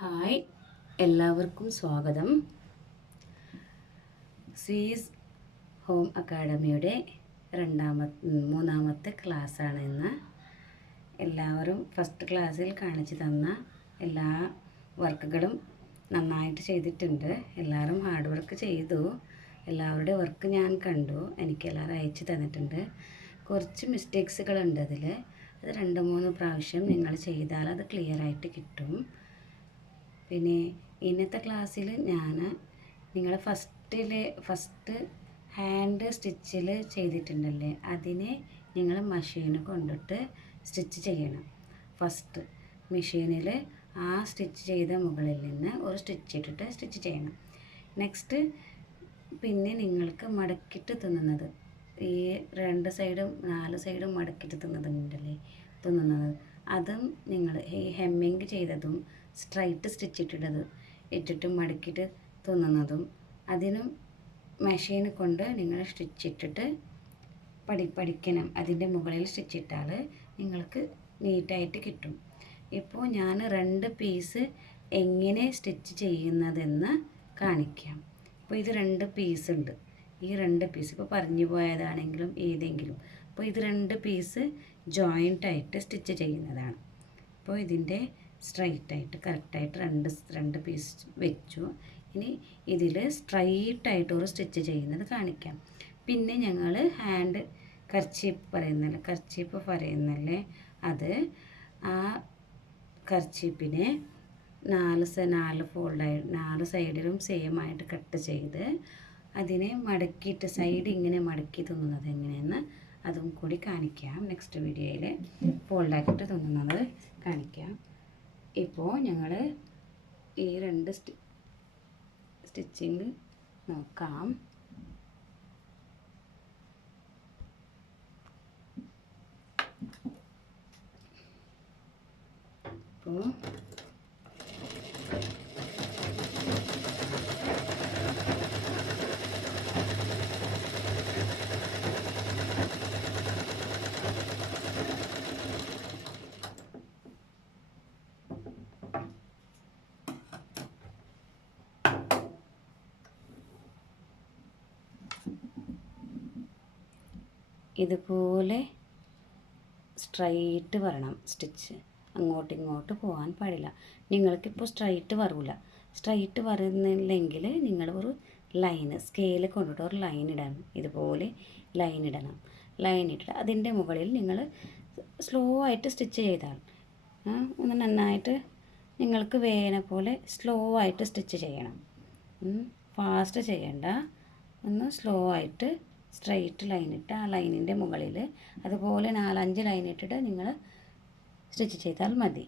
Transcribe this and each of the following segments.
Hi, എല്ലാവർക്കും സ്വാഗതം. സീസ് ഹോം അക്കാഡമിയുടെ മൂന്നാമത്തെ ക്ലാസ്സാണ് ഇന്ന്. എല്ലാവരും ഫസ്റ്റ് ക്ലാസ്സിൽ കാണിച്ചു തന്ന എല്ലാ വർക്കുകളും നന്നായിട്ട് ചെയ്തിട്ടുണ്ട്. എല്ലാവരും ഹാർഡ് വർക്ക് ചെയ്തു. എല്ലാവരുടെ വർക്ക് ഞാൻ കണ്ടു. എനിക്കെല്ലാവരും അയച്ചു തന്നിട്ടുണ്ട്. കുറച്ച് മിസ്റ്റേക്സുകളുണ്ട് അതിൽ. അത് 2-3 പ്രാവശ്യം നിങ്ങൾ ചെയ്താൽ അത് ക്ലിയറായിട്ട് കിട്ടും. പിന്നെ ഇന്നത്തെ ക്ലാസ്സിൽ ഞാൻ നിങ്ങൾ ഫസ്റ്റ് ഹാൻഡ് സ്റ്റിച്ചിൽ ചെയ്തിട്ടുണ്ടല്ലേ, അതിനെ നിങ്ങൾ മെഷീന് കൊണ്ടിട്ട് സ്റ്റിച്ച് ചെയ്യണം. ഫസ്റ്റ് മെഷീനിൽ ആ സ്റ്റിച്ച് ചെയ്ത മുകളിൽ നിന്ന് ഒരു സ്റ്റിച്ച് ഇട്ടിട്ട് സ്റ്റിച്ച് ചെയ്യണം. നെക്സ്റ്റ് പിന്നെ നിങ്ങൾക്ക് മടക്കിയിട്ട് തുന്നുന്നത്, ഈ 2 സൈഡും 4 സൈഡും മടക്കിയിട്ട് തുന്നുന്നുണ്ടല്ലേ, അതും നിങ്ങൾ ഈ ഹെമ്മിങ് ചെയ്തതും സ്ട്രൈറ്റ് സ്റ്റിച്ച് ഇട്ടിട്ട് മടക്കിയിട്ട് തുന്നുന്നതും അതിനും മെഷീൻ കൊണ്ട് നിങ്ങൾ സ്റ്റിച്ച് ഇട്ടിട്ട് പഠിക്കണം. അതിൻ്റെ മുകളിൽ സ്റ്റിച്ച് ഇട്ടാൽ നിങ്ങൾക്ക് നീറ്റായിട്ട് കിട്ടും. ഇപ്പോൾ ഞാൻ 2 പീസ് എങ്ങനെ സ്റ്റിച്ച് ചെയ്യുന്നതെന്ന് കാണിക്കാം. അപ്പോൾ ഇത് 2 പീസ് ഉണ്ട്. ഈ 2 പീസ് ഇപ്പോൾ പറഞ്ഞു പോയതാണെങ്കിലും ഏതെങ്കിലും, അപ്പോൾ ഇത് 2 പീസ് ജോയിൻ്റായിട്ട് സ്റ്റിച്ച് ചെയ്യുന്നതാണ്. അപ്പോൾ ഇതിൻ്റെ സ്ട്രൈറ്റായിട്ട് കറക്റ്റായിട്ട് രണ്ട് പീസ് വെച്ചു. ഇനി ഇതിൽ സ്ട്രൈറ്റായിട്ട് ഒരു സ്റ്റിച്ച് ചെയ്യുന്നത് കാണിക്കാം. പിന്നെ ഞങ്ങൾ ഹാൻഡ് കർച്ചീപ്പ് പറയുന്നല്ലേ, അത് ആ കർച്ചീപ്പിനെ 4 ഫോൾഡായി 4 സൈഡിലും സെയിം ആയിട്ട് കട്ട് ചെയ്ത് അതിനെ മടക്കിയിട്ട് സൈഡ് ഇങ്ങനെ മടക്കി തുന്നുന്നത് എങ്ങനെയെന്ന് അതും കൂടി കാണിക്കാം. നെക്സ്റ്റ് വീഡിയോയിൽ ഫോൾഡാക്കിയിട്ട് തുന്നുന്നത് കാണിക്കാം. ഇപ്പോൾ ഞങ്ങൾ ഈ 2 സ്റ്റിച്ചിങ് നോക്കാം. ഇപ്പോൾ ഇതുപോലെ സ്ട്രൈറ്റ് വരണം സ്റ്റിച്ച്, അങ്ങോട്ട് പോകാൻ പാടില്ല. നിങ്ങൾക്കിപ്പോൾ സ്ട്രൈറ്റ് വരില്ല. സ്ട്രൈറ്റ് വരുന്നില്ലെങ്കിൽ നിങ്ങൾ ഒരു സ്കെയിൽ കൊണ്ടിട്ട് ഒരു ലൈൻ ഇടണം. ഇതുപോലെ ലൈൻ ഇട്ടിട്ട് അതിൻ്റെ മുകളിൽ നിങ്ങൾ സ്ലോ ആയിട്ട് സ്റ്റിച്ച് ചെയ്താൽ ഒന്ന് നന്നായിട്ട് നിങ്ങൾക്ക് വേന പോലെ സ്ലോ ആയിട്ട് സ്റ്റിച്ച് ചെയ്യണം. ഫാസ്റ്റ് ചെയ്യണ്ട, ഒന്ന് സ്ലോ ആയിട്ട് സ്ട്രെയിറ്റ് ലൈൻ ഇട്ട് ആ ലൈനിൻ്റെ മുകളിൽ അതുപോലെ 4-5 ലൈൻ ഇട്ടിട്ട് നിങ്ങൾ സ്റ്റിച്ച് ചെയ്താൽ മതി.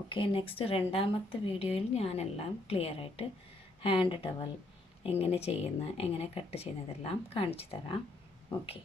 ഓക്കെ, നെക്സ്റ്റ് 2ാമത്തെ വീഡിയോയിൽ ഞാനെല്ലാം ക്ലിയറായിട്ട് ഹാൻഡ് ടവൽ എങ്ങനെ കട്ട് ചെയ്യുന്നതെല്ലാം കാണിച്ചു തരാം. ഓക്കെ.